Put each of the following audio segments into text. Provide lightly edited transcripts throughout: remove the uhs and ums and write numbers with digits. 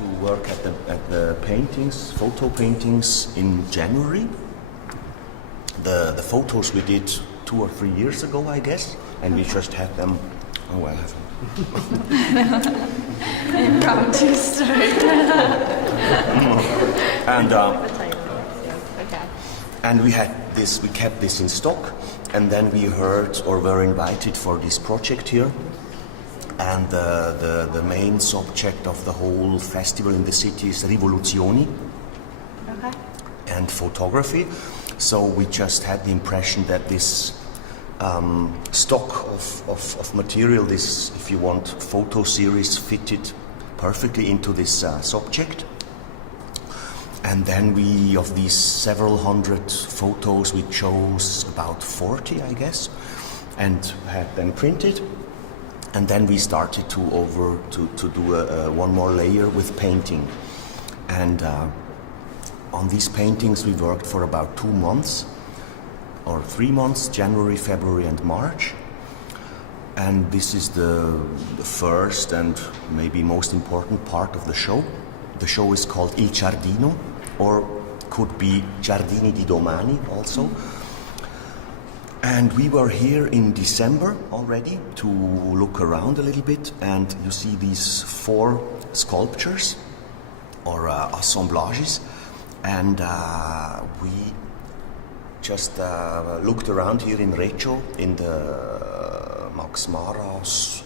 to work at the paintings, photo paintings in January. The photos we did 2 or 3 years ago, I guess, and we just had them. Oh, I have them. Impromptu story. And we had this. We kept this in stock, and then we heard or were invited for this project here. And the main subject of the whole festival in the city is rivoluzioni and photography. So we just had the impression that this stock of material, this, if you want, photo series fitted perfectly into this subject. And then we, of these several hundred photos, we chose about 40, I guess, and had them printed. And then we started to do one more layer with painting. And on these paintings we worked for about 2 months or 3 months, January, February and March. And this is the first and maybe most important part of the show. The show is called Il Giardino, or could be Giardini di Domani also. And we were here in December already to look around a little bit, and you see these 4 sculptures or assemblages, and we just looked around here in Reggio in the Max Mara's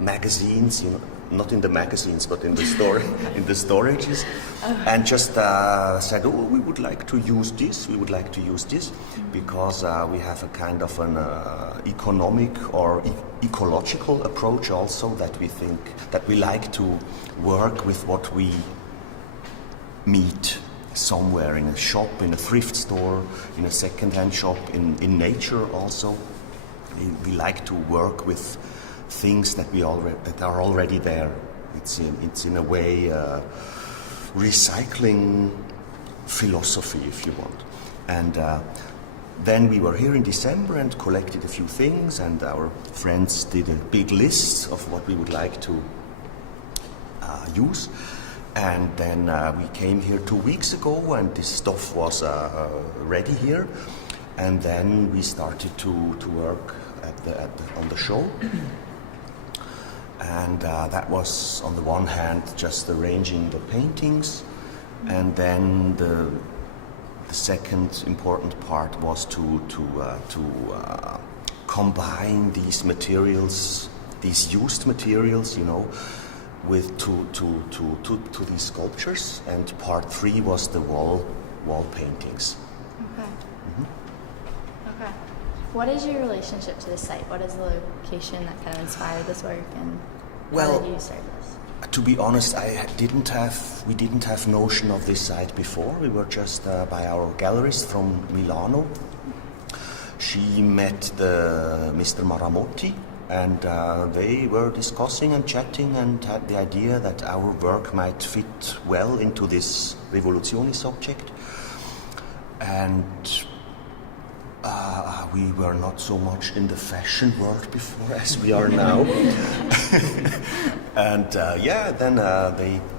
magazines, you know, not in the magazines but in the store in the storages, and just said, oh, we would like to use this, because we have a kind of an economic or ecological approach also, that we think that we like to work with what we meet somewhere, in a shop, in a thrift store, in a second-hand shop, in nature also. We like to work with things that are already there. It's in a way recycling philosophy, if you want. And then we were here in December and collected a few things, and our friends did a big list of what we would like to use. And then we came here 2 weeks ago, and this stuff was ready here. And then we started to work on the show. And that was, on the one hand, just arranging the paintings, and then the second important part was to combine these materials, these used materials, you know, with to these sculptures. And part 3 was the wall paintings. Okay. Mm-hmm. Okay. What is your relationship to the site? What is the location that kind of inspired this work, and how did you start this? To be honest, we didn't have notion of this site before. We were just by our gallerist from Milano. She met Mr. Maramotti, and they were discussing and chatting, and had the idea that our work might fit well into this rivoluzioni subject. And we were not so much in the fashion world before as we are now. And then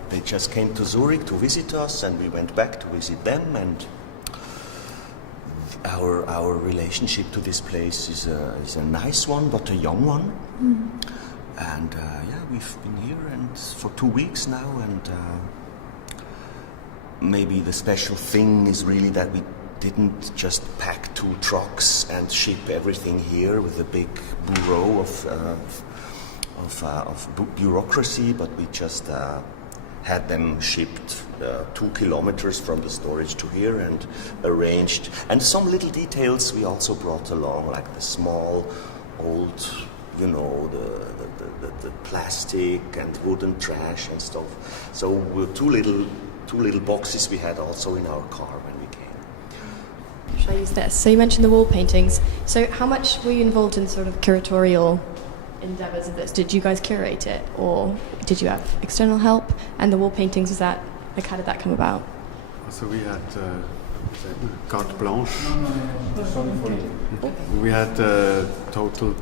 they just came to Zurich to visit us, and we went back to visit them, and our relationship to this place is a nice one, but a young one. Mm. And we've been here and for 2 weeks now, and maybe the special thing is really that we didn't just pack 2 trucks and ship everything here with a big bureau of bureaucracy, but we just had them shipped 2 kilometers from the storage to here and arranged. And some little details we also brought along, like the small old, you know, the plastic and wooden trash and stuff. So two little boxes we had also in our car when we came. Shall I use this? So you mentioned the wall paintings. So how much were you involved in sort of curatorial endeavors of this? Did you guys curate it, or did you have external help? And the wall paintings, is that, like, how did that come about? So we had carte blanche. We had total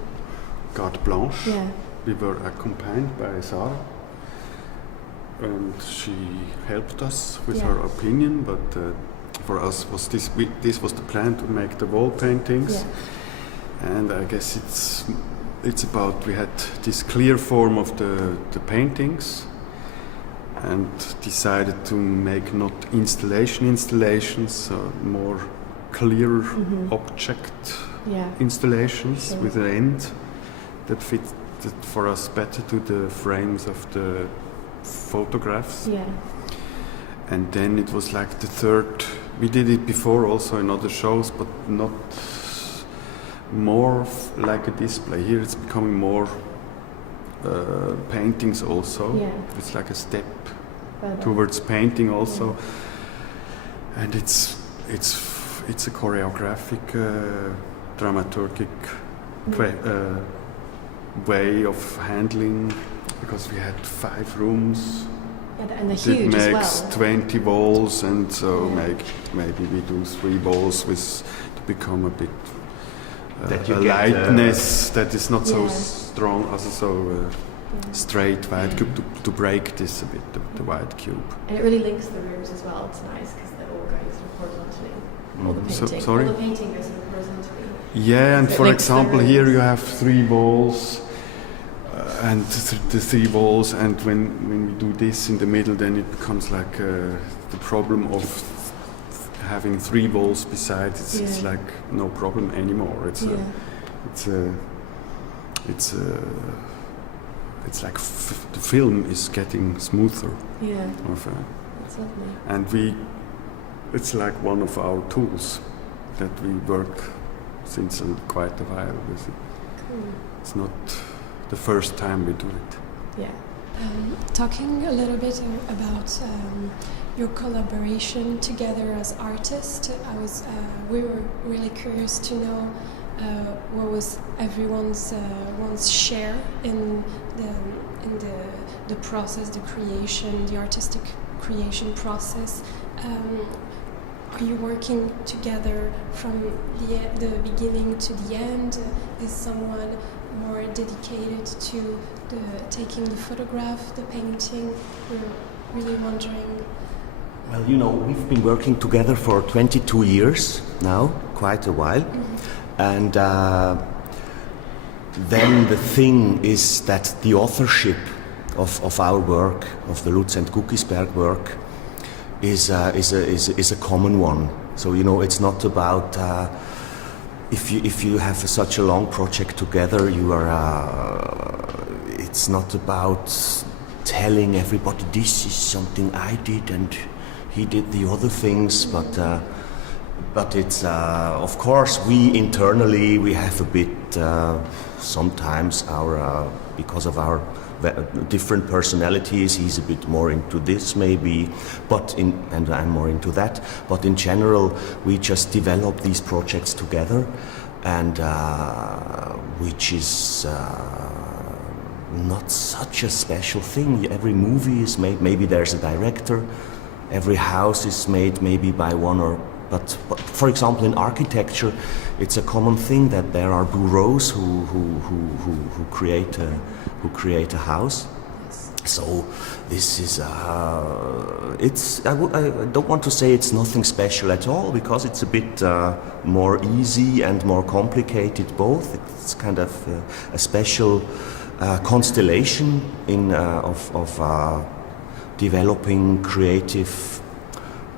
carte blanche. Yeah. We were accompanied by Sarah. and she helped us with Yeah. her opinion. But for us, this was the plan to make the wall paintings. Yeah. And I guess it's about, we had this clear form of the paintings, and decided to make not installations, so more clear object Yeah. installations Sure. with an end that fit for us better to the frames of the photographs. Yeah. And then it was like the third. We did it before also in other shows, but not more like a display. Here it's becoming more paintings also. Yeah. It's like a step Further. towards painting also. And it's a choreographic, dramaturgic way of handling, because we had 5 rooms. And they're It huge as makes well. 20 balls, and so Yeah. maybe we do 3 balls with to become a bit That a you get, lightness that is not so Yeah. strong, also so straight white cube to break this a bit, the white cube. And it really links the rooms as well. It's nice because they're all going sort of horizontally. All the So- painting. sorry? All the painting goes sort of horizontally. Yeah, and So it for links the example, here rooms. you have 3 balls. And the 3 balls, and when we do this in the middle, then it becomes like the problem of having 3 balls beside. It's Yeah. like no problem anymore. It's Yeah. it's like the film is getting smoother. Yeah. Of, That's lovely. and it's like one of our tools that we work since quite a while with it. Cool. It's not the first time we do it. Yeah. Talking a little bit about your collaboration together as artists, we were really curious to know what was everyone's share in the process, the creation, the artistic creation process. Are you working together from the beginning to the end? Is someone more dedicated to taking the photograph, the painting? We're really wondering. Well, we've been working together for 22 years now, quite a while. And then the thing is that the authorship of our work, of the Lutz and Guggisberg work, is a common one. So it's not about if you have such a long project together, you are. It's not about telling everybody this is something I did and he did the other things, but it's of course we internally we have a bit sometimes our because of our different personalities. He's a bit more into this maybe, and I'm more into that. But in general, we just develop these projects together, and which is not such a special thing. Every movie is made. Maybe there's a director. Every house is made maybe by one or. But for example, in architecture, it's a common thing that there are bureaus who create a house. So this is I don't want to say it's nothing special at all, because it's a bit more easy and more complicated both. It's kind of a special constellation of developing creative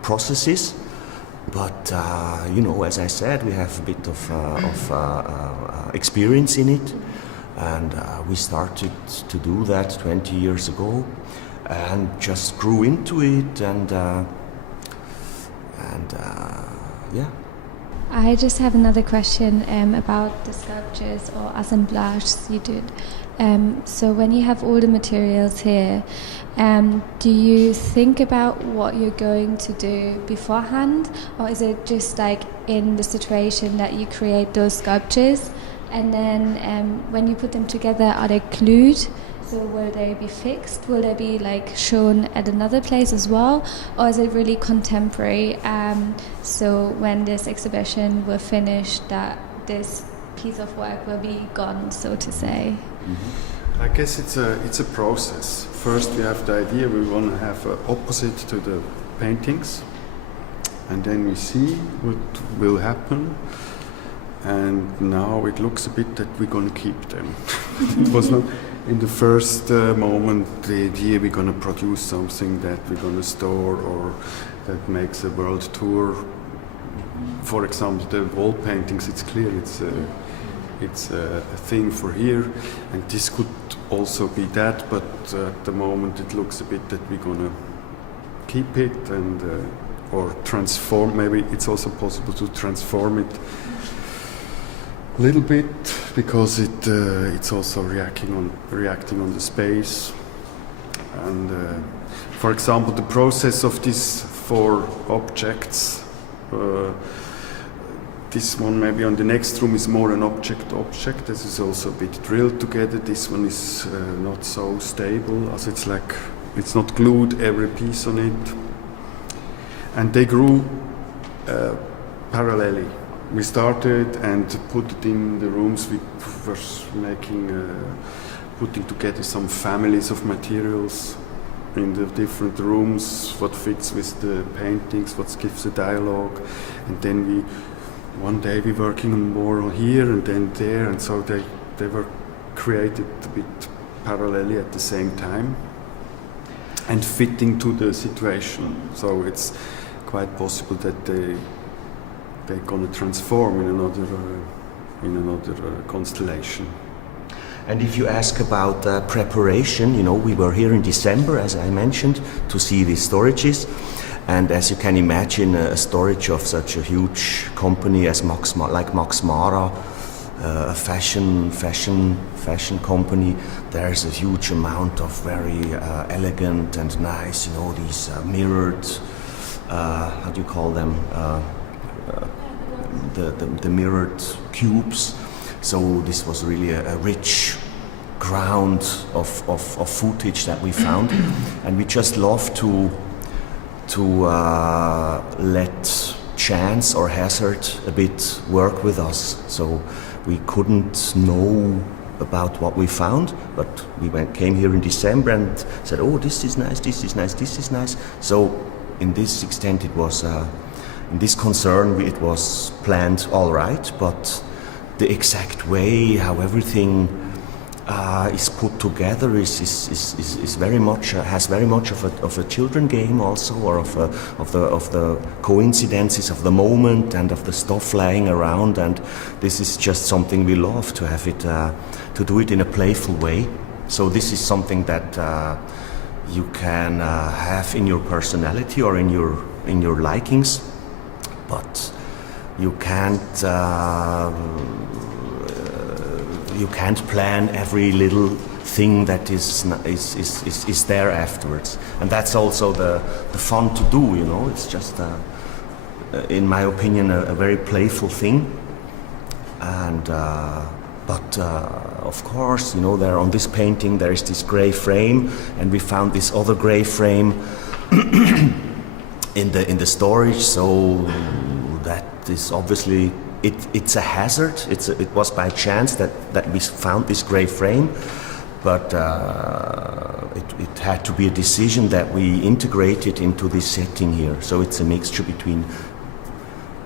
processes. But as I said, we have a bit of experience in it, and we started to do that 20 years ago, and just grew into it, and yeah. I just have another question about the sculptures or assemblages you did. So when you have all the materials here, do you think about what you're going to do beforehand, or is it just like in the situation that you create those sculptures, and then when you put them together, are they glued? So will they be fixed? Will they be like shown at another place as well, or is it really contemporary? So when this exhibition will finish, that this piece of work will be gone, so to say. I guess it's a process. first we have the idea we want to have opposite to the paintings, and then we see what will happen. And now it looks a bit that we're going to keep them. It was not in the first moment the idea we're going to produce something that we're going to store or that makes a world tour. For example, the wall paintings, it's clear it's a thing for here, and this could also be that, but at the moment it looks a bit that we're going to keep it and or transform. Maybe it's also possible to transform it a little bit, because it's also reacting on the space. And for example, the process of these 4 objects, this one maybe on the next room is more an object. This is also a bit drilled together. This one is not so stable, as it's not glued every piece on it. And they grew parallelly. We started and put it in the rooms. We were putting together some families of materials in the different rooms, what fits with the paintings, what gives the dialogue. And then one day we working on more here and then there, and so they were created a bit parallelly at the same time and fitting to the situation. So it's quite possible that they're going to transform in another constellation. And if you ask about preparation, we were here in December, as I mentioned, to see these storages. And as you can imagine, a storage of such a huge company as Max Mara, a fashion company, there's a huge amount of very elegant and nice, these mirrored, how do you call them? The mirrored cubes. So this was really a rich ground of footage that we found, and we just love to let chance or hazard a bit work with us. So we couldn't know about what we found, but we came here in December and said, oh, this is nice, this is nice, this is nice. So in this extent it was in this concern, it was planned all right, but the exact way how everything is put together is very much has very much of a children game also, or of the coincidences of the moment and of the stuff lying around. And this is just something we love to have it to do it in a playful way. So this is something that you can have in your personality or in your likings. But you can't plan every little thing that is there afterwards, and that's also the fun to do. It's just in my opinion a very playful thing. And but of course, there on this painting there is this gray frame, and we found this other gray frame in the storage, so that is obviously it's a hazard. It was by chance that we found this gray frame, but it had to be a decision that we integrate it into this setting here. So it's a mixture between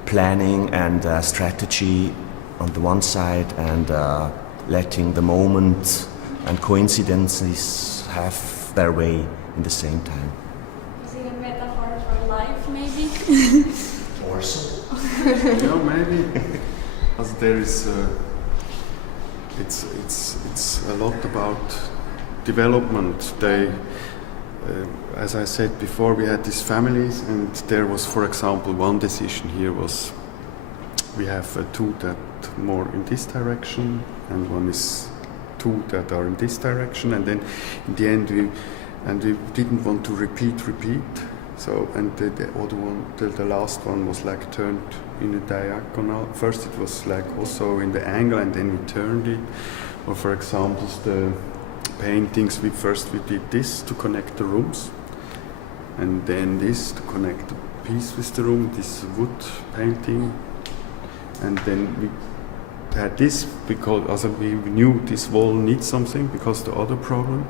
planning and strategy on the one side, and letting the moment and coincidences have their way in the same time. Is it a metaphor for life, maybe? Or so. Maybe. As there is, it's a lot about development. They, as I said before, we had these families, and there was, for example, one decision here was we have 2 that more in this direction, and one is 2 that are in this direction, and then in the end we didn't want to repeat. So, and the other one, the last one was like turned in a diagonal. First it was like also in the angle, and then we turned it. Or for example, the paintings, we did this to connect the rooms, and then this to connect the piece with the room, this wood painting, and then we had this because also we knew this wall needs something because the other problem,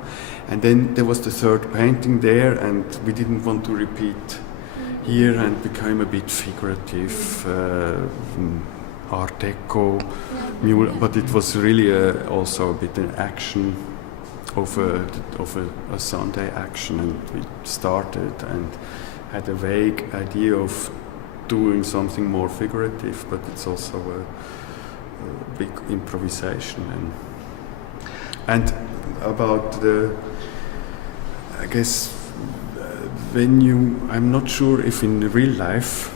and then there was the third painting there, and we didn't want to repeat here and became a bit figurative, Art Deco, but it was really also a bit an action of a Sunday action, and we started and had a vague idea of doing something more figurative, but it's also a big improvisation. And about the, I guess, I'm not sure if in real life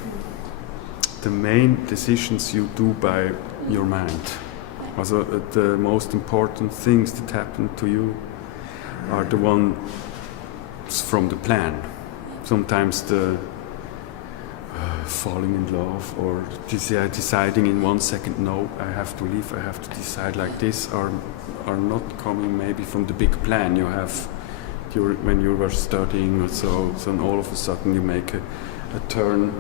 the main decisions you do by your mind. Also, the most important things that happen to you are the ones from the plan. Sometimes the falling in love, or deciding in 1 second, no, I have to leave, I have to decide like this, are not coming maybe from the big plan you have when you were studying or so all of a sudden you make a turn,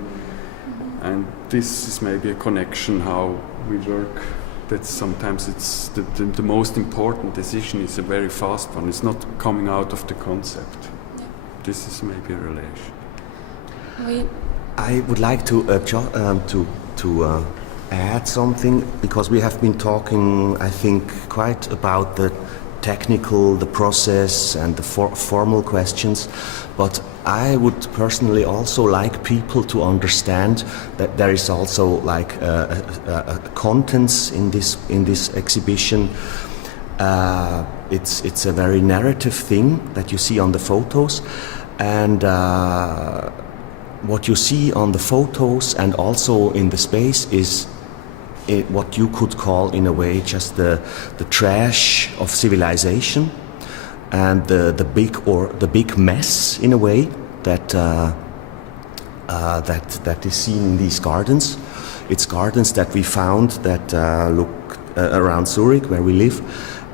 and this is maybe a connection how we work, that sometimes it's the most important decision is a very fast one, it's not coming out of the concept. This is maybe a relation. I would like to add something, because we have been talking, I think, quite about the technical, the process, and the formal questions. But I would personally also like people to understand that there is also like a contents in this exhibition. It's a very narrative thing that you see on the photos, and what you see on the photos and also in the space is what you could call in a way just the trash of civilization, and the big mess in a way that is seen in these gardens. It's gardens that we found that look around Zurich where we live,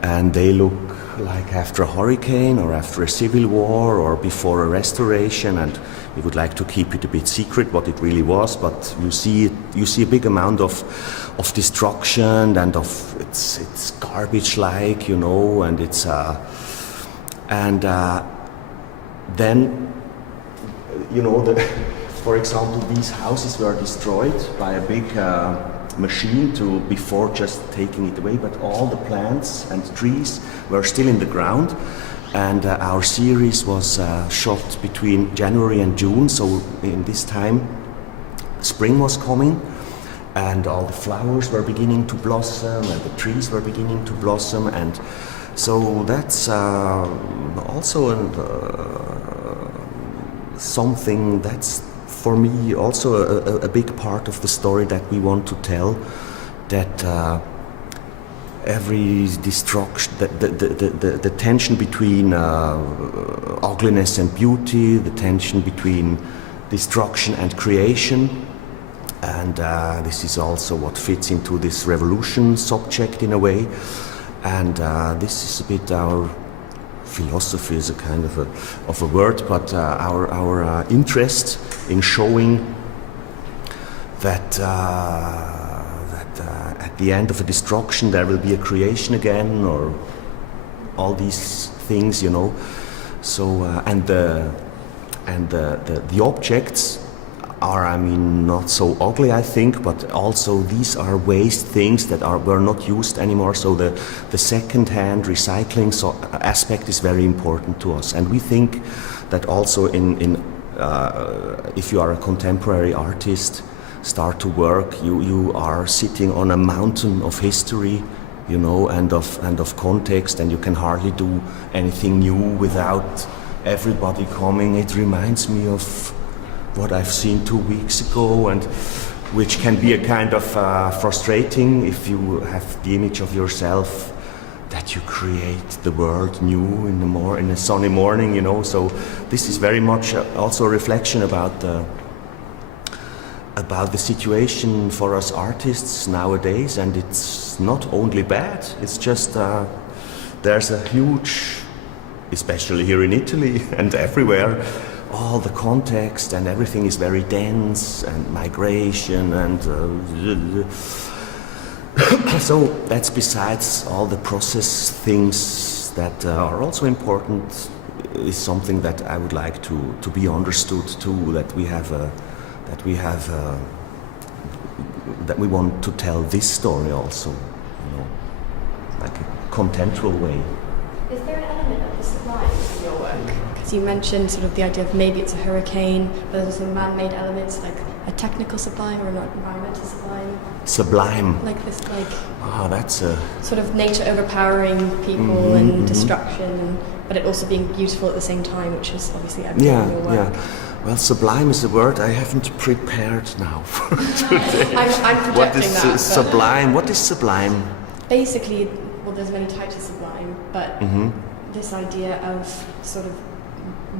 and they look like after a hurricane or after a civil war or before a restoration, and we would like to keep it a bit secret what it really was, but you see a big amount of destruction, and of it's garbage like, and it's then for example, these houses were destroyed by a big machine before just taking it away, but all the plants and trees were still in the ground, and our series was shot between January and June, so in this time spring was coming and all the flowers were beginning to blossom and the trees were beginning to blossom, and so that's also something that's for me also a big part of the story that we want to tell, that every destruction, the tension between ugliness and beauty, the tension between destruction and creation, and this is also what fits into this revolution subject in a way, and this is a bit our philosophy is a kind of a word, but our interest in showing that at the end of a destruction there will be a creation again, or all these things, So and the objects are, not so ugly, I think, but also these are waste things that were not used anymore. So the second-hand recycling aspect is very important to us, and we think that also if you are a contemporary artist, start to work, you are sitting on a mountain of history, and of context, and you can hardly do anything new without everybody coming. It reminds me of what I've seen 2 weeks ago, and which can be a kind of frustrating if you have the image of yourself that you create the world new in a sunny morning, So this is very much also a reflection about the situation for us artists nowadays, and it's not only bad. It's just there's a huge, especially here in Italy and everywhere, all the context and everything is very dense, and migration and So that's besides all the process things that are also important, is something that I would like to be understood too. That we want to tell this story also, like a contextual way. Is there an element of the sublime in your work? Because you mentioned sort of the idea of maybe it's a hurricane, but there's also man-made elements like a technical sublime or an environmental sublime. Sublime. Like this, That's a sort of nature overpowering people and destruction, but it also being beautiful at the same time, which is obviously everything in your work. Yeah. Well, sublime is a word I haven't prepared now for today. I'm projecting that. Sublime? What is sublime? Basically, well, there's many types of sublime, but this idea of sort of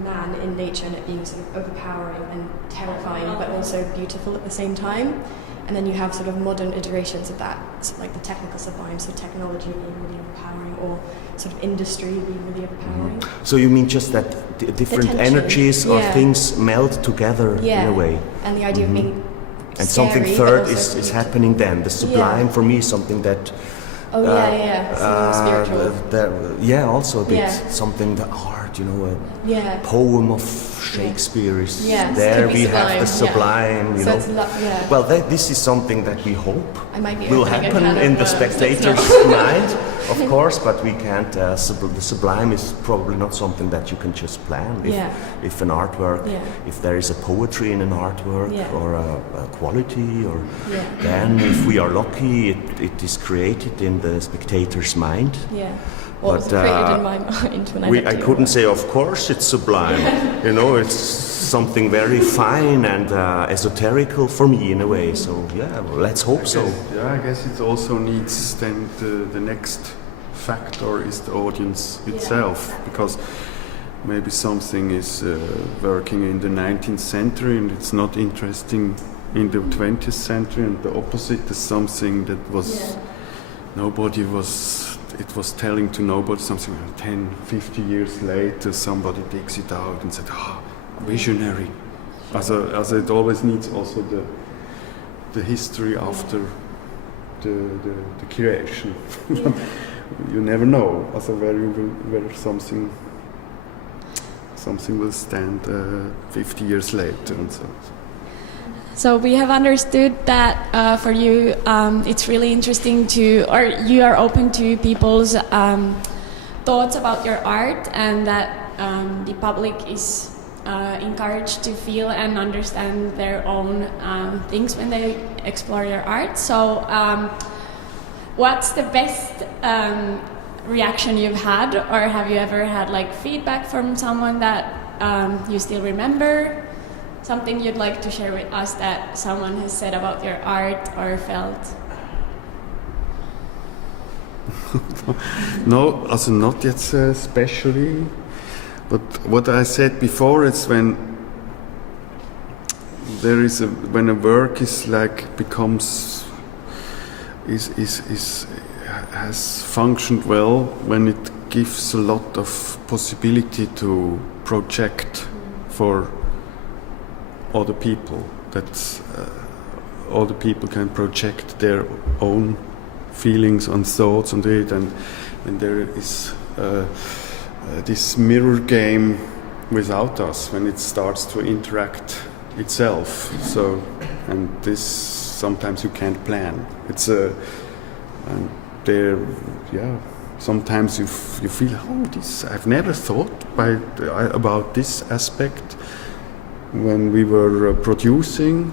man in nature and it being sort of overpowering and terrifying, but also beautiful at the same time. And then you have sort of modern iterations of that, so like the technical sublime, so technology being really overpowering, or sort of industry being really overpowering. So you mean just that different tension. energies or things meld together in a way? And the idea of being and scary, something but third also is happening then. The sublime for me is something that something spiritual. Also a bit something the art, a poem of Shakespeare is there. We have the sublime, Well, this is something that we hope will happen in the spectator's mind, of course, but we can't. The sublime is probably not something that you can just plan. If an artwork, if there is a poetry in an artwork or a quality, or then if we are lucky, it is created in the spectator's mind. Yeah. Well, it was created in my mind when I I couldn't say, of course, it's sublime. It's something very fine and esoterical for me in a way. So let's hope so. I guess it also needs then the next factor is the audience itself, because maybe something is working in the 19th century and it's not interesting in the 20th century, and the opposite is something that was it was telling to nobody. Something 10, 50 years later, somebody digs it out and said, visionary. As it always needs also the history after the creation. You never know. Where something will stand 50 years later and so. So we have understood that for you, it's really interesting or you are open to people's thoughts about your art, and that the public is encouraged to feel and understand their own things when they explore your art. So what's the best reaction you've had, or have you ever had feedback from someone that you still remember? Something you'd like to share with us that someone has said about your art or felt? No, also not yet especially. But what I said before is when a work is has functioned well, when it gives a lot of possibility to project for other people, that other people can project their own feelings and thoughts on it, and there is this mirror game without us when it starts to interact itself. So, and this sometimes you can't plan. It's and there, sometimes you feel, this I've never thought about this aspect when we were producing,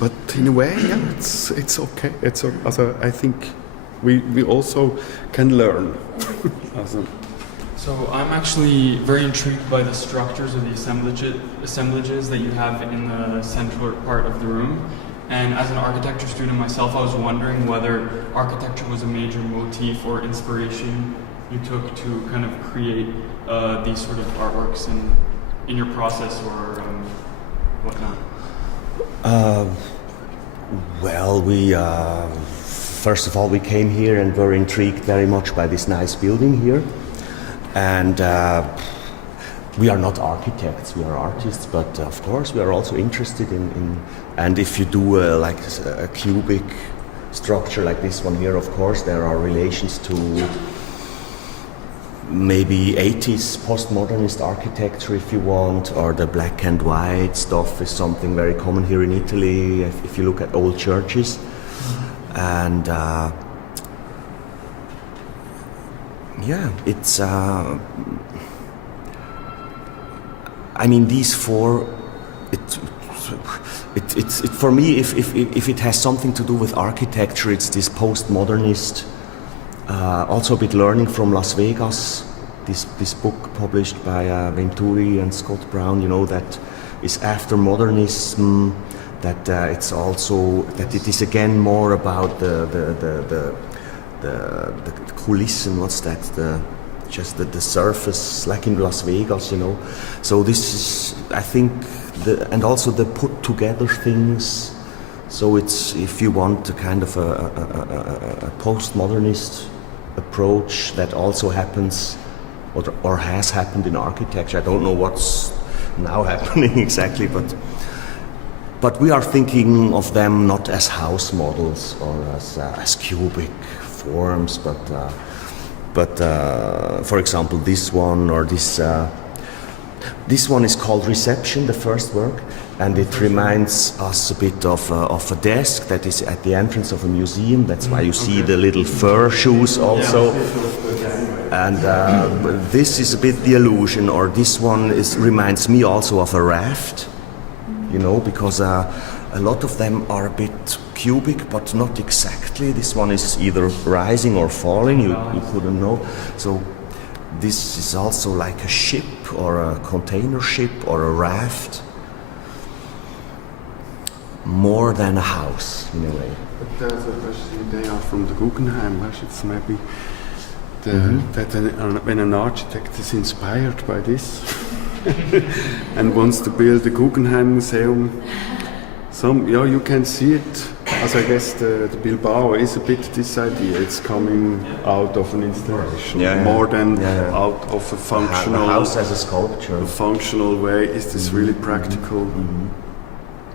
but in a way, it's okay. I think we also can learn. So I'm actually very intrigued by the structures of the assemblages that you have in the central part of the room. And as an architecture student myself, I was wondering whether architecture was a major motif or inspiration you took to kind of create these sort of artworks in your process or whatnot. Well, we first of all we came here and were intrigued very much by this nice building here, and we are not architects, we are artists, but of course we are also interested in and if you do like a cubic structure like this one here, of course, there are relations to maybe 80s postmodernist architecture, if you want, or the black and white stuff is something very common here in Italy, if you look at old churches. And yeah, it's I mean, these four, it's for me, if it has something to do with architecture, it's this postmodernist. Also a bit learning from Las Vegas, this book published by Venturi and Scott Brown, you know, that is after modernism, that it's also, that it is again more about the Kulissen, what's that, just the surface, like in Las Vegas, you know. So this is, I think, and also the put together things. So it's, if you want, a kind of a postmodernist approach that also happens or has happened in architecture. I don't know what's now happening exactly, but we are thinking of them not as house models or as cubic forms, but for example, this one or this one is called Reception, the first work, and it reminds us a bit of a desk that is at the entrance of a museum. That's why you see the little fur shoes also. And this is a bit the illusion, or this one reminds me also of a raft, you know, because a lot of them are a bit cubic, but not exactly. This one is either rising or falling, you couldn't know. So this is also like a ship or a container ship or a raft, more than a house in a way. But they are from the Guggenheim, it's maybe that when an architect is inspired by this and wants to build a Guggenheim museum, you can see it. As I guess the Bilbao is a bit this idea. It's coming out of an installation more than out of a functional. The house as a sculpture. A functional way. Is this really practical?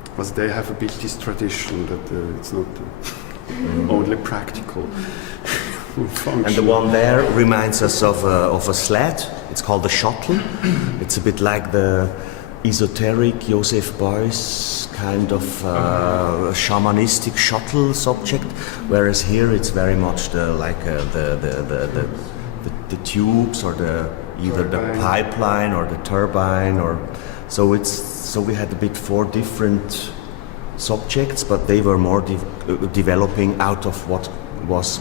Because they have a bit this tradition that it's not only practical. And the one there reminds us of a sled. It's called the shuttle. It's a bit like the esoteric Joseph Beuys kind of shamanistic shuttle subject, whereas here it's very much the tubes or either the pipeline or the turbine, or so we had a bit four different subjects, but they were more developing out of what was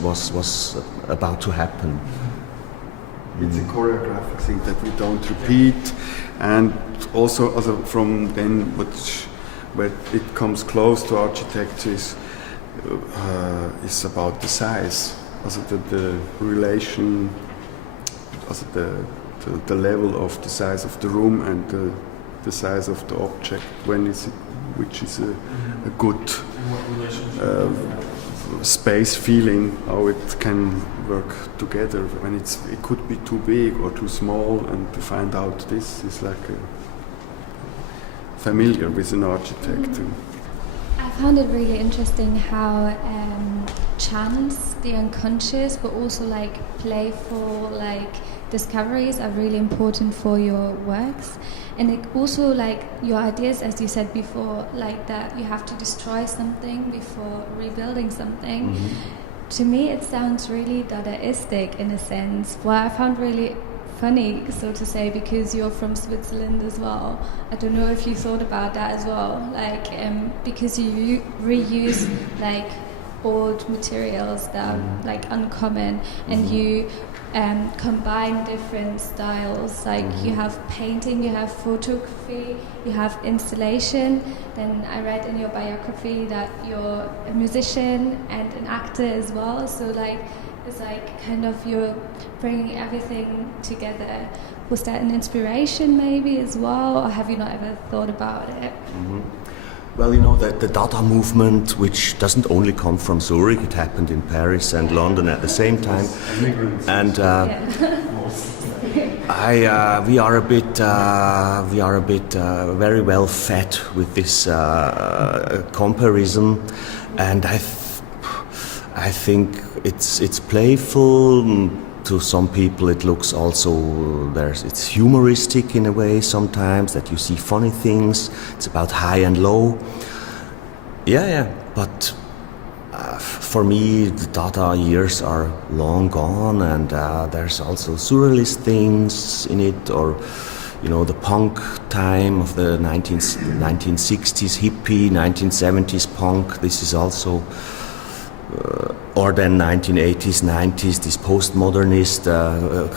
about to happen. It's a choreographic thing that we don't repeat, and also from then where it comes close to architecture is about the size, also the relation, also the level of the size of the room and the size of the object, which is a good space feeling, how it can work together when it could be too big or too small, and to find out this is like familiar with an architect. I found it really interesting how chance, the unconscious, but also like playful discoveries are really important for your works. And it also like your ideas, as you said before, like that you have to destroy something before rebuilding something. To me it sounds really Dadaistic in a sense, what I found really funny, so to say, because you're from Switzerland as well. I don't know if you thought about that as well, because you reuse old materials that are uncommon, and you combine different styles, you have painting, you have photography, you have installation. Then I read in your biography that you're a musician and an actor as well, so it's kind of you're bringing everything together. Was that an inspiration maybe as well, or have you not ever thought about it? Well, the Dada movement, which doesn't only come from Zurich, it happened in Paris and London at the same time. And we are a bit very well fed with this comparison, and I think it's playful. To some people, it looks also it's humoristic in a way sometimes, that you see funny things. It's about high and low. Yeah. But for me, the Dada years are long gone, and there's also surrealist things in it, or the punk time of the 1960s, hippie, 1970s punk. This is also. Or then 1980s, 90s, this postmodernist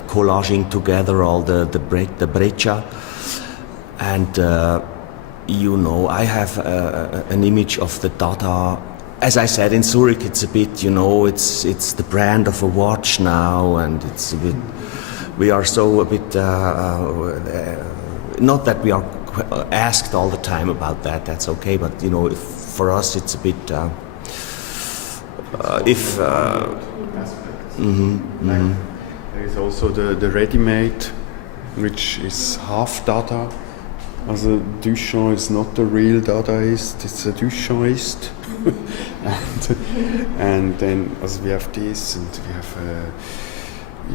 collaging together all the breccia. And I have an image of the Dada. As I said, in Zurich, it's a bit, it's the brand of a watch now, and it's a bit. We are so a bit. Not that we are asked all the time about that. That's okay, but for us, it's a bit. There is also the ready-made, which is half Dada. Also Duchamp is not the real Dadaist, it's a Duchampist. and then we have this, and we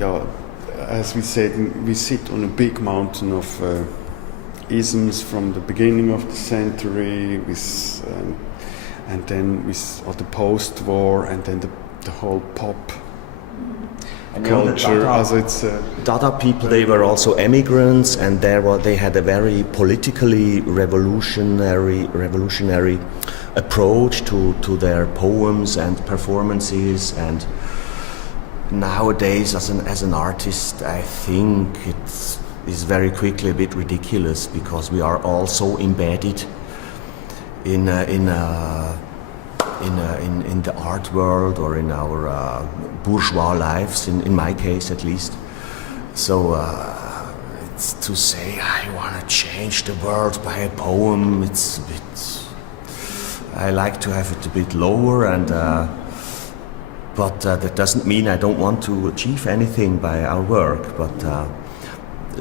have, as we said, we sit on a big mountain of isms from the beginning of the century, and then with the post-war, and then the whole pop culture. Dada people, they were also emigrants, and they had a very politically revolutionary approach to their poems and performances. And nowadays, as an artist, I think it is very quickly a bit ridiculous, because we are all so embedded in the art world, or in our bourgeois lives, in my case at least. So it's to say I want to change the world by a poem. It's a bit. I like to have it a bit lower, but that doesn't mean I don't want to achieve anything by our work. But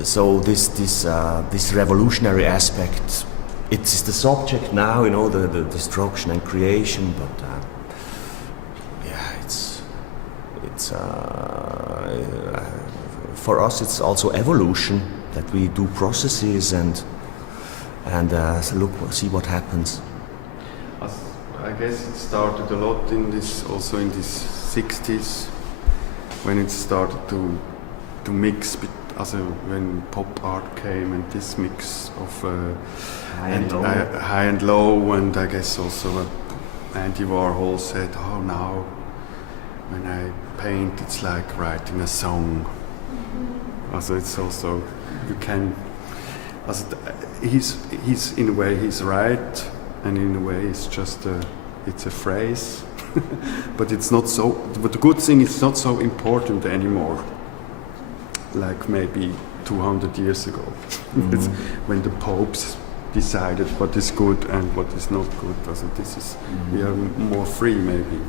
so this revolutionary aspect. It's the subject now, the destruction and creation. But it's for us. It's also evolution, that we do processes and see what happens. I guess it started a lot in this 60s, when it started to mix. When pop art came, and this mix of high and low, and I guess also Andy Warhol said, "Oh, now when I paint, it's like writing a song." Also, it's also you can. He's in a way he's right, and in a way it's just it's a phrase, but it's not so. But the good thing is, it's not so important anymore. Like maybe 200 years ago, when the popes decided what is good and what is not good. We are more free, maybe.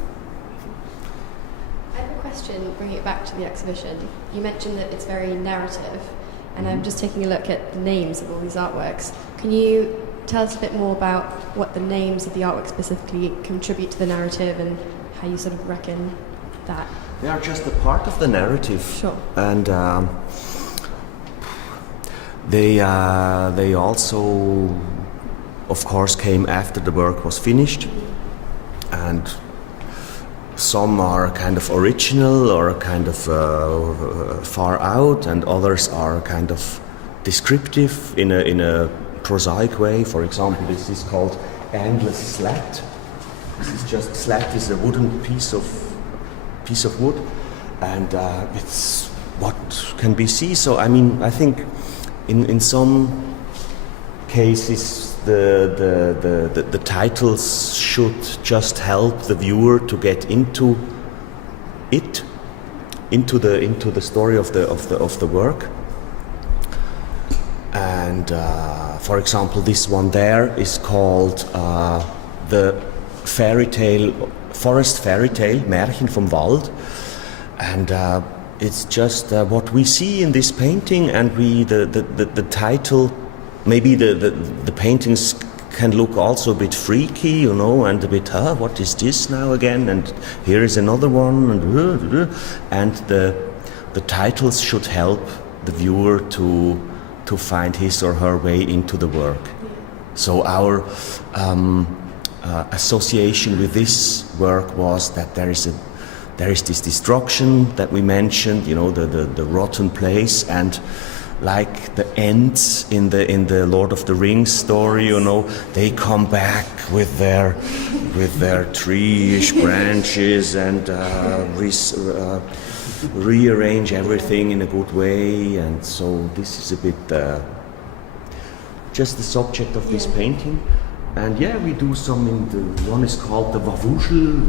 I have a question, bringing it back to the exhibition. You mentioned that it's very narrative, and I'm just taking a look at the names of all these artworks. Can you tell us a bit more about what the names of the artworks specifically contribute to the narrative, and how you sort of reckon that? They are just a part of the narrative. Sure. And they also, of course, came after the work was finished. And some are kind of original, or kind of far out, and others are kind of descriptive in a prosaic way. For example, this is called Endless Slat. This is just, slat is a wooden piece of wood, and it's what can be seen. So I think in some cases the titles should just help the viewer to get into the story of the work. And for example, this one there is called the Fairytale. Forest Fairytale, Märchen vom Wald, and it's just what we see in this painting, and the title, maybe the paintings can look also a bit freaky, you know, and a bit, what is this now again? And here is another one, and the titles should help the viewer to find his or her way into the work. So our association with this work was that there is this destruction that we mentioned, you know, the rotten place, and like the Ents in the Lord of the Rings story, you know, they come back with their tree-ish branches and rearrange everything in a good way, and so this is a bit just the subject of this painting. And yeah, we do some one is called the Wawuschel,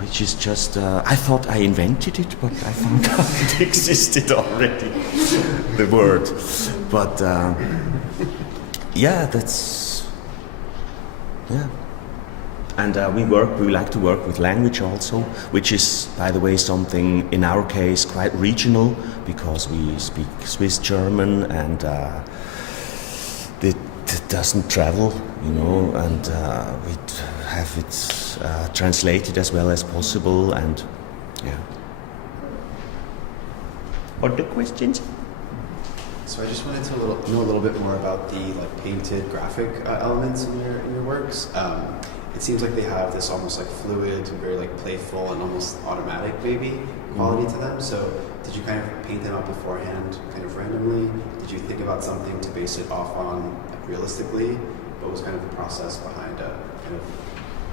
which is just, I thought I invented it, but I found out it existed already, the word. But yeah, that's, yeah. And we like to work with language also, which is, by the way, something in our case quite regional, because we speak Swiss German, and it doesn't travel, you know, and we have it translated as well as possible, and yeah. Other questions? So I just wanted to know a little bit more about the painted graphic elements in your works. It seems like they have this almost fluid, very playful and almost automatic maybe quality to them. So did you kind of paint them out beforehand, kind of randomly? Did you think about something to base it off on realistically? What was kind of the process behind kind of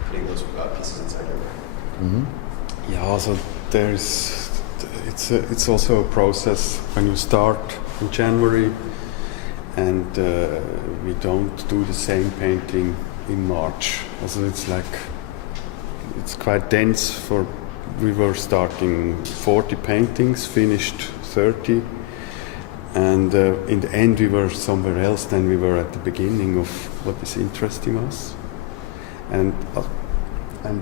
putting those pieces inside your work? Mm-hmm. Yeah, also it's also a process when you start in January, and we don't do the same painting in March. Also it's quite dense. We were starting 40 paintings, finished 30, and in the end we were somewhere else than we were at the beginning of what is interesting us. And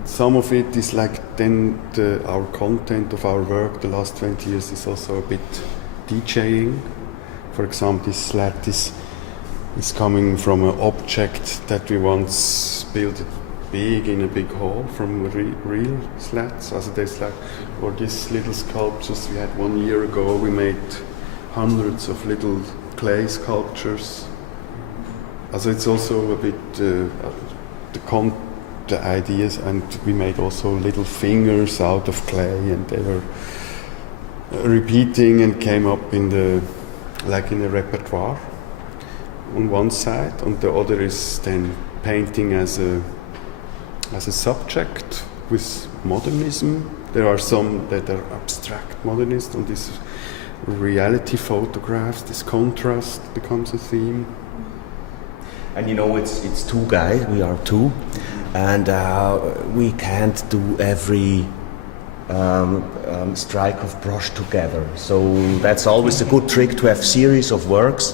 some of it is then our content of our work the last 20 years is also a bit DJing. For example, this slat is coming from an object that we once built big in a big hall from real slats. Also there's or these little sculptures we had 1 year ago. We made hundreds of little clay sculptures. Also it's also a bit the ideas, and we made also little fingers out of clay, and they were repeating and came up in the repertoire on one side, and the other is then painting as a subject with modernism. There are some that are abstract modernist, and this reality photographs, this contrast becomes a theme. And you know, it's two guys, we are two, and we can't do every strike of brush together. So that's always a good trick, to have series of works,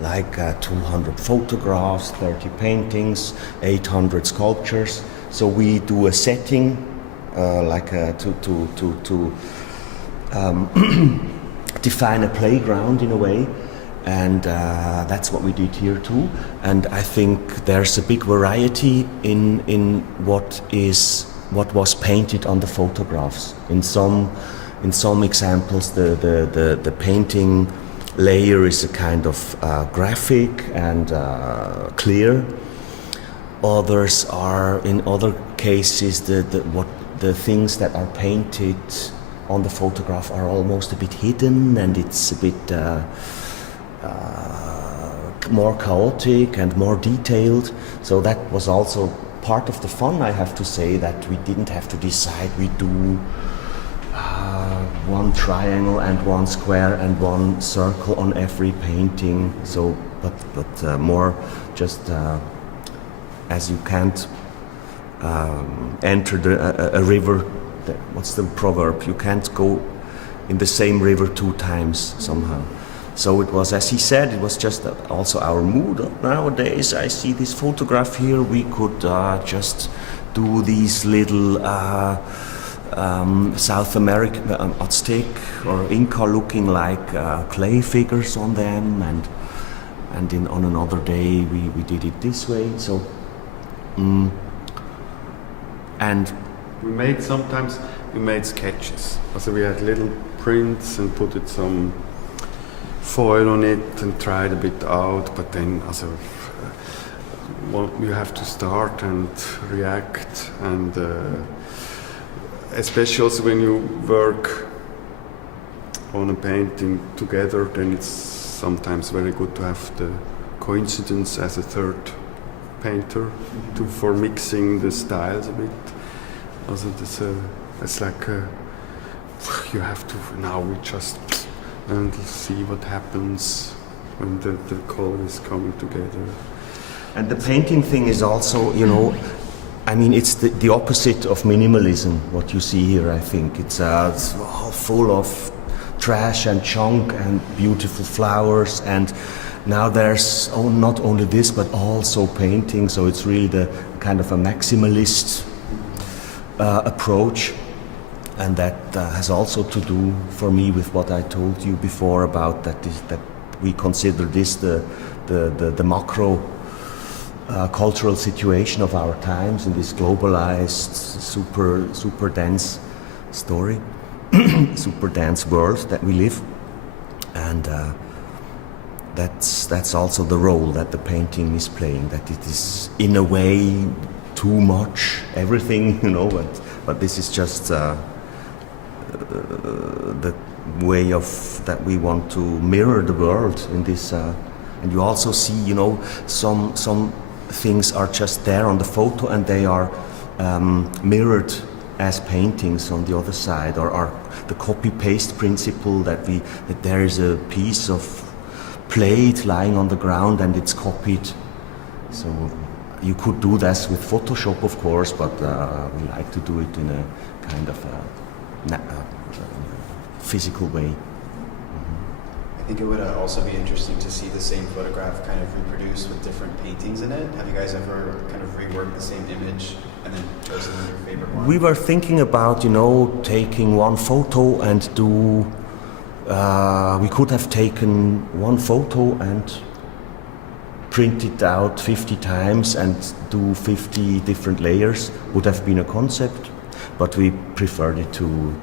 200 photographs, 30 paintings, 800 sculptures. So we do a setting, to define a playground in a way. And that's what we did here too. And I think there's a big variety in what was painted on the photographs. In some examples, the painting layer is a kind of graphic and clear. Others are, in other cases, the things that are painted on the photograph are almost a bit hidden, and it's a bit more chaotic and more detailed. So that was also part of the fun, I have to say, that we didn't have to decide. We do one triangle and one square and one circle on every painting. So, but more just as you can't enter a river. What's the proverb? You can't go in the same river 2 times somehow. So it was, as he said, it was just also our mood. Nowadays, I see this photograph here. We could just do these little South American Aztec or Inca looking clay figures on them, and and on another day we did it this way. So, and we made sketches. Also we had little prints and put it some foil on it and tried a bit out, but then you have to start and react, and especially also when you work on a painting together, then it's sometimes very good to have the coincidence as a third painter for mixing the styles a bit. Also, it's like you have to now we just and see what happens when the color is coming together. And the painting thing is also, you know, I mean, it's the opposite of minimalism. What you see here, I think, it's all full of trash and junk and beautiful flowers, and now there's not only this but also painting, so it's really the kind of a maximalist approach, and that has also to do for me with what I told you before about that we consider this the macro cultural situation of our times in this globalized, super dense story, super dense world that we live, and that's also the role that the painting is playing. That it is in a way too much everything, you know, but this is just the way of that we want to mirror the world in this. And you also see, you know, some things are just there on the photo and they are mirrored as paintings on the other side, or are the copy-paste principle that there is a piece of plate lying on the ground and it's copied. So you could do this with Photoshop, of course, but we like to do it in a kind of physical way. I think it would also be interesting to see the same photograph kind of reproduced with different paintings in it. Have you guys ever kind of reworked the same image and then chosen your favorite one? We were thinking about, you know, taking one photo and do. We could have taken one photo and print it out 50 times and do 50 different layers. Would have been a concept, but we preferred it to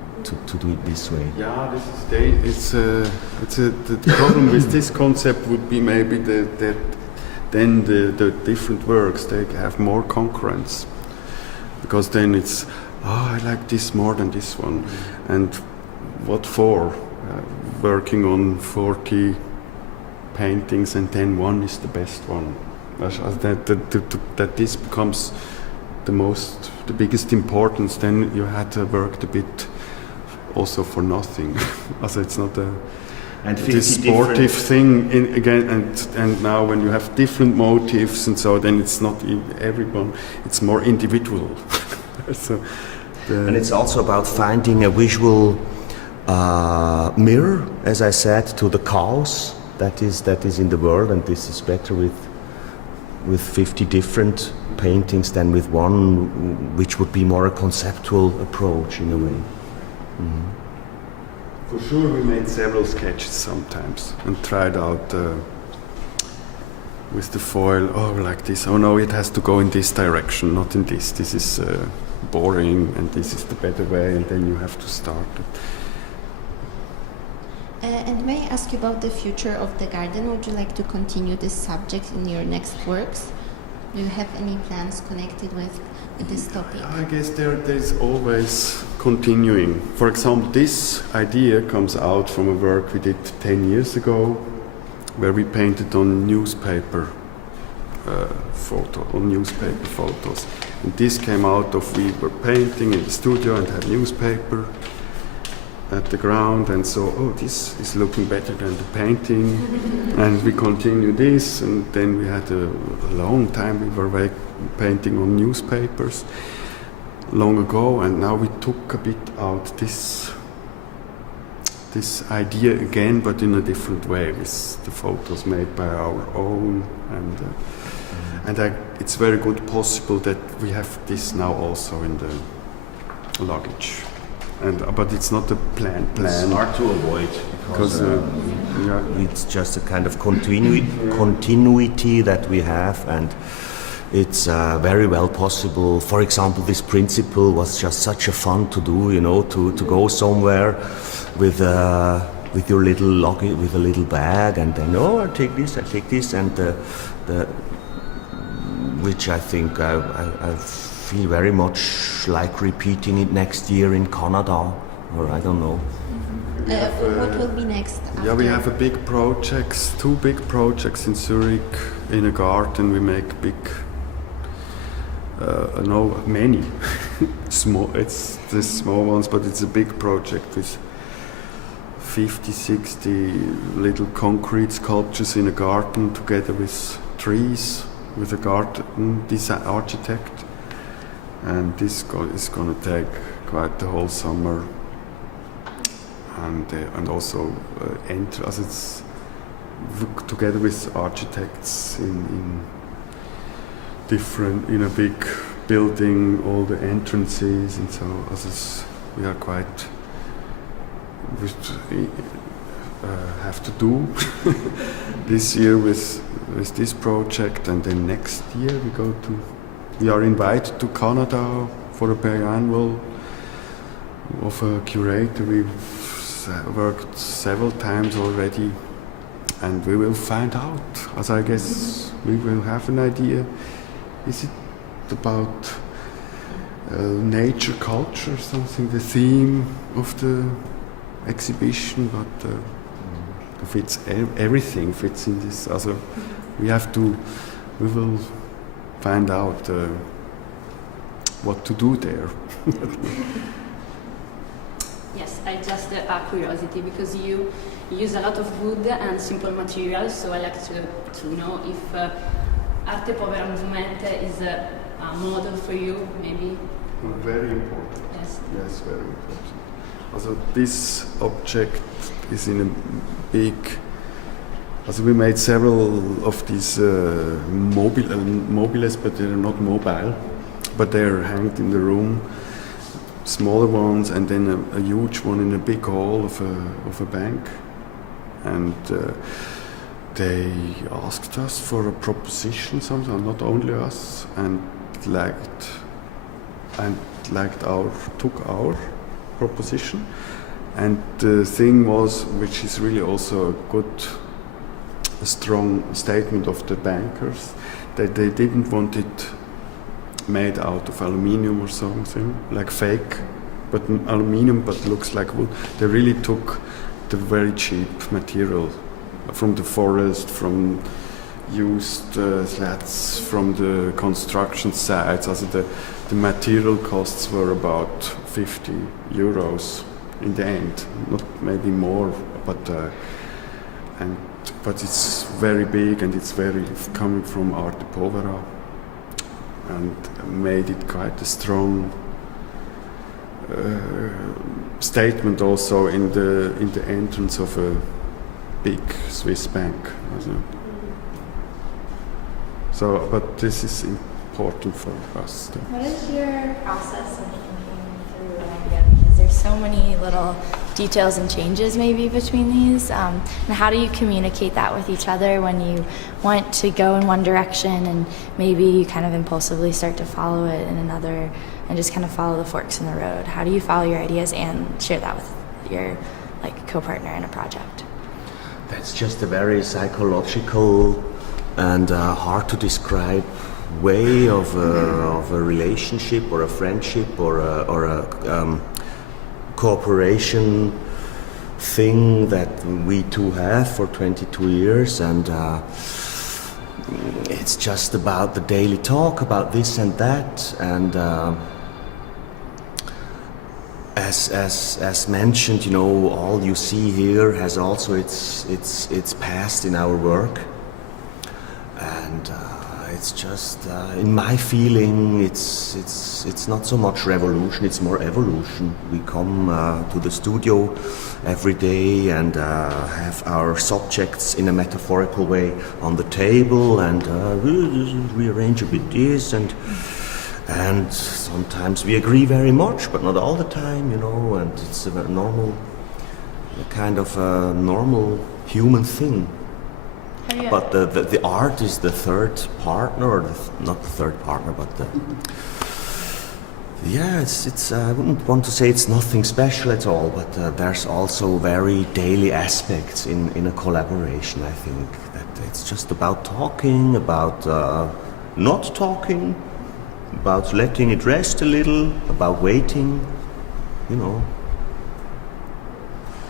do it this way. Yeah, the problem with this concept would be maybe that then the different works, they have more concurrence, because then it's I like this more than this one, and what for? Working on 40 paintings and then one is the best one. That this becomes the biggest importance. Then you had to work a bit also for nothing. Also, it's not this sportive thing again. And now when you have different motifs and so, then it's not everyone. It's more individual. And it's also about finding a visual mirror, as I said, to the chaos that is in the world, and this is better with 50 different paintings than with one, which would be more a conceptual approach in a way. Mm-hmm. For sure, we made several sketches sometimes and tried out with the foil. Oh, like this. Oh no, it has to go in this direction, not in this. This is boring, and this is the better way, and then you have to start it. And may I ask you about the future of the garden? Would you like to continue this subject in your next works? Do you have any plans connected with this topic? I guess there's always continuing. For example, this idea comes out from a work we did 10 years ago, where we painted on newspaper photos. And this came out of we were painting in the studio and had newspaper at the ground, and so this is looking better than the painting, and we continue this, and then we had a long time we were painting on newspapers long ago, and now we took a bit out this idea again, but in a different way, with the photos made by our own, and it's very good possible that we have this now also in the luggage. but it's not a plan. It's hard to avoid because it's just a kind of continuity that we have, and it's very well possible. For example, this principle was just such a fun to do, to go somewhere with your little with a little bag, and then I take this, and the which I think I feel very much like repeating it next year in Canada, or I don't know. What will be next? Yeah, we have two big projects in Zurich in a garden. We make many small. It's the small ones, but it's a big project with 50, 60 little concrete sculptures in a garden together with trees, with a garden design architect. And this is going to take quite the whole summer. And also as it's together with architects in different, in a big building, all the entrances, and so we are quite have to do this year with this project, and then next year we are invited to Canada for a biannual of a curator. We've worked several times already, and we will find out, as I guess we will have an idea. Is it about nature, culture, something, the theme of the exhibition, but everything fits in this. Also, we will find out what to do there. Yes, I just curiosity, because you use a lot of wood and simple materials, so I like to know if Arte Povera Movimento is a model for you, maybe. Very important. Yes. Yes, very important. Also, this object is in a big. Also, we made several of these mobiles, but they're not mobile, but they're hanged in the room. Smaller ones, and then a huge one in a big hall of a bank, and they asked us for a proposition, sometimes not only us, and took our proposition, and the thing was, which is really also a strong statement of the bankers, that they didn't want it made out of aluminium or something, like fake, but aluminium, but looks like wood. They really took the very cheap material from the forest, from used slats, from the construction sites. Also the material costs were about 50 euros in the end, not maybe more, but it's very big, and it's coming from Arte Povera, and made it quite a strong statement also in the entrance of a big Swiss bank. So, but this is important for us. What is your process of thinking through an idea? Because there's so many little details and changes maybe between these. And how do you communicate that with each other when you want to go in one direction and maybe you kind of impulsively start to follow it in another and just kind of follow the forks in the road? How do you follow your ideas and share that with your co-partner in a project? That's just a very psychological and hard to describe way of a relationship or a friendship or a cooperation thing that we two have for 22 years, and it's just about the daily talk about this and that, and as mentioned, all you see here has also its past in our work, and it's just in my feeling it's not so much revolution, it's more evolution. We come to the studio every day and have our subjects in a metaphorical way on the table, and rearrange a bit this, and And sometimes we agree very much, but not all the time, you know, and it's a very normal, kind of a normal human thing. But the art is the third partner, or not the third partner, but it's I wouldn't want to say it's nothing special at all, but there's also very daily aspects in a collaboration. I think that it's just about talking, about not talking, about letting it rest a little, about waiting, you know.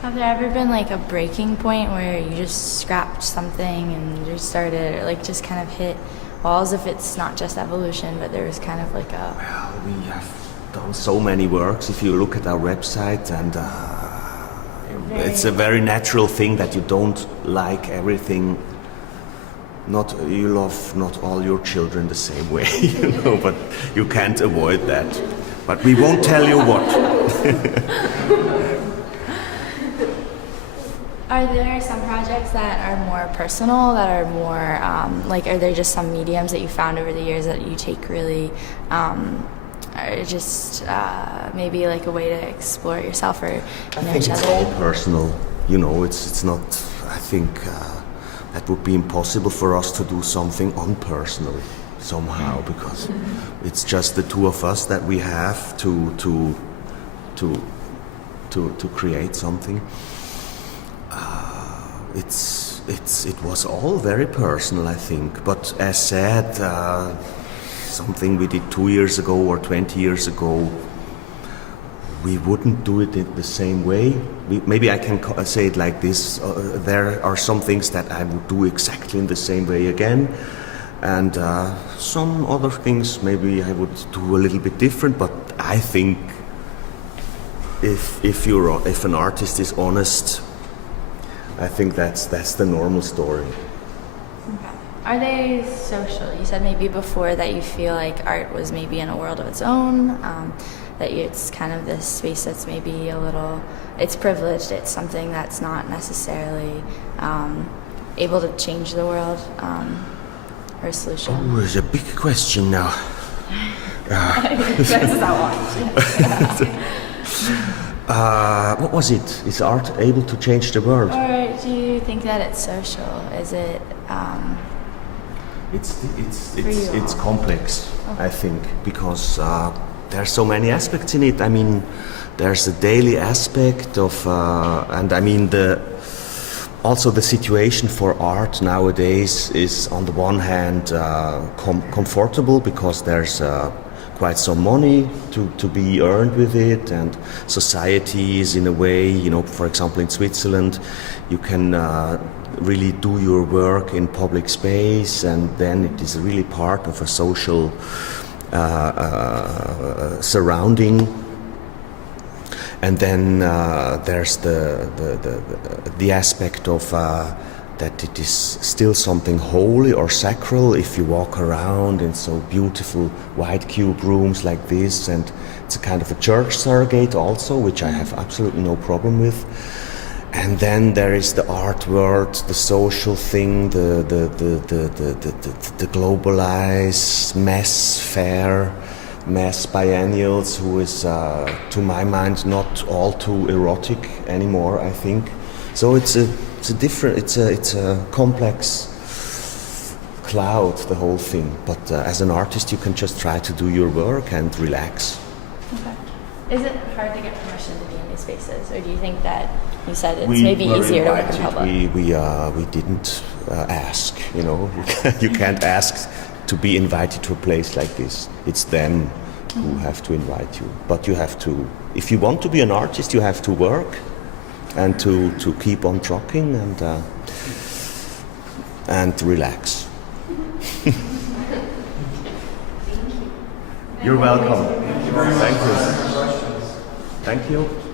Have there ever been like a breaking point where you just scrapped something and you started, or like just kind of hit walls, if it's not just evolution, but there was kind of like a... Well, we have done so many works. If you look at our website, and it's a very natural thing that you don't like everything. You love not all your children the same way, you know, but you can't avoid that. But we won't tell you what. Are there some projects that are more personal, that are more, are there just some mediums that you found over the years that you take really, or just maybe like a way to explore yourself or I think it's all personal, you know, it's not, I think that would be impossible for us to do something unpersonal somehow, because it's just the two of us that we have to create something. It was all very personal, I think. But as said, something we did 2 years ago or 20 years ago, we wouldn't do it in the same way. Maybe I can say it like this: there are some things that I would do exactly in the same way again, and some other things maybe I would do a little bit different. But I think if an artist is honest, I think that's the normal story. Okay. Are they social? You said maybe before that you feel like art was maybe in a world of its own, that it's kind of this space that's maybe a little, it's privileged, it's something that's not necessarily able to change the world, or a solution. Oh, it's a big question now. That's that one. What was it? Is art able to change the world? Or do you think that it's social? Is it? It's complex, okay. I think, because there are so many aspects in it. I mean, there's a daily aspect of, and I mean also the situation for art nowadays is on the one hand comfortable, because there's quite some money to be earned with it, and society is in a way, you know, for example in Switzerland you can really do your work in public space, and then it is really part of a social surrounding. And then there's the aspect of that it is still something holy or sacral if you walk around in so beautiful white cube rooms like this, and it's a kind of a church surrogate also, which I have absolutely no problem with. And then there is the art world, the social thing, the globalized mass biennials, who is to my mind not all too erotic anymore, I think. So it's a complex cloud, the whole thing. But as an artist, you can just try to do your work and relax. Okay. Is it hard to get permission to be in these spaces, or do you think that you said it's maybe easier to work in public? We didn't ask. You know, you can't ask to be invited to a place like this. It's them who have to invite you. But you have to, if you want to be an artist, you have to work and to keep on trucking and relax. You're welcome. Thank you. Thank you.